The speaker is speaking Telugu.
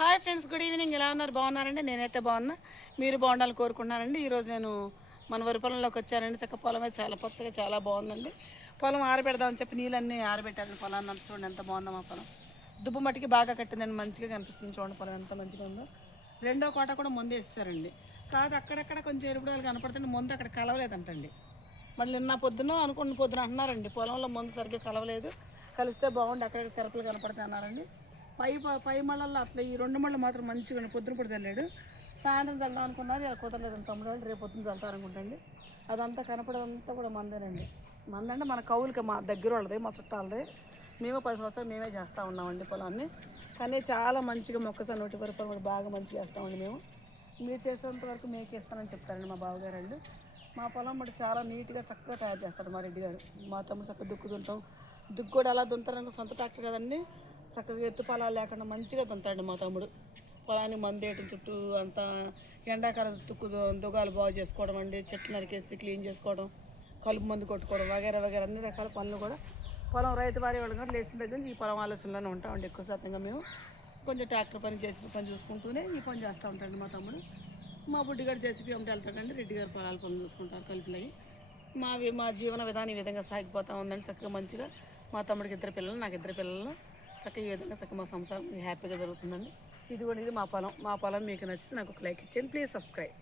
Hi friends, good evening. ఎలా ఉన్నారు? బాగున్నారండి? నేనైతే బాగున్నా. మీరు బాగుండాలని కోరుకుంటున్నానండి. ఈరోజు నేను మన వరి పొలంలోకి వచ్చానండి. చక్క పొలం అయితే చాలా పచ్చగా చాలా బాగుందండి. పొలం ఆరబెడదామని చెప్పి నీళ్ళన్నీ ఆరబెట్టాను. పొలాన్ని అంతా చూడండి ఎంత బాగుందో మా పొలం. దుబ్బు మట్టికి బాగా కట్టిందండి, మంచిగా కనిపిస్తుంది. చూడండి పొలం ఎంత మంచిగా ఉందో. రెండో కోట కూడా ముందు వేస్తారండి. కాదు, అక్కడక్కడ కొంచెం ఎరుపుడాలు కనపడుతుంది. ముందు అక్కడ కలవలేదంటండి. మళ్ళీ నిన్న పొద్దున అనుకున్న పొద్దున అంటున్నారండి, పొలంలో ముందు సరిగ్గా కలవలేదు, కలిస్తే బాగుండి అక్కడ తెరపలు కనపడతాయి అన్నారండి. పై మళ్ళల్లో అట్లా ఈ రెండు మళ్ళీ మాత్రం మంచిగా పొద్దున కూడా చల్లాడు. సాయంత్రం చల్దాం అనుకున్నారు, ఇలా కుదరలేదు తమ్ముడు వాళ్ళు. రేపు పొద్దున చల్తారనుకుంటండి. అదంతా కనపడదంతా కూడా మందేనండి. మందంటే మన కవులకి, మా దగ్గర వాళ్ళది, మా చుట్టాలది. మేము 10 సంవత్సరాలు మేమే చేస్తూ ఉన్నామండి పొలాన్ని. కానీ చాలా మంచిగా మొక్కజొన్న నోటి వరకు కూడా బాగా మంచిగా వేస్తామండి మేము. మీరు చేసేంత వరకు మేకేస్తానని చెప్తారండి మా బావగారండి. మా పొలం బట్టి చాలా నీట్గా చక్కగా తయారు చేస్తాడు మా రెడ్డి గారు. మా తమ్ముడు చక్కగా దుక్కుతుంటాం. దుక్కు కూడా అలా దుంతారనుకో, సొంత ట్రాక్టర్ కదండి, చక్కగా ఎత్తు పొలాలు లేకుండా మంచిగా దుంతాడు మా తమ్ముడు. పొలాన్ని మందేయటం, చుట్టూ అంతా ఎండాకాలం దుగాలు బాగు చేసుకోవడం అండి, చెట్లు నరికేసి క్లీన్ చేసుకోవడం, కలుపు మందు కొట్టుకోవడం వగేరా వగేరా అన్ని రకాల పనులు కూడా పొలం రైతు వారి వాళ్ళు కూడా లేచిన దగ్గర నుంచి ఈ పొలం ఆలోచనలోనే ఉంటామండి. ఎక్కువ శాతంగా మేము కొంచెం ట్రాక్టర్ పని, జేసీబీ పని చూసుకుంటూనే ఈ పని చేస్తూ ఉంటాడు మా తమ్ముడు. మా బుడ్డిగాడు జేసీబీ ఉంటే వెళ్తాడండి, రెడ్డి గారు పొలాల పనులు చూసుకుంటారు కలిపిలవి. మా జీవన విధానం ఈ విధంగా సాగిపోతూ ఉందండి చక్కగా మంచిగా. మా తమ్ముడికి 2 పిల్లలు, నాకు 2 పిల్లలు. చక్కగా ఈ విధంగా చక్కగా మా సంసారం హ్యాపీగా జరుగుతుందండి. ఇది మా పొలం. మా పొలం మీకు నచ్చితే నాకు ఒక లైక్ ఇచ్చేయండి. Please subscribe.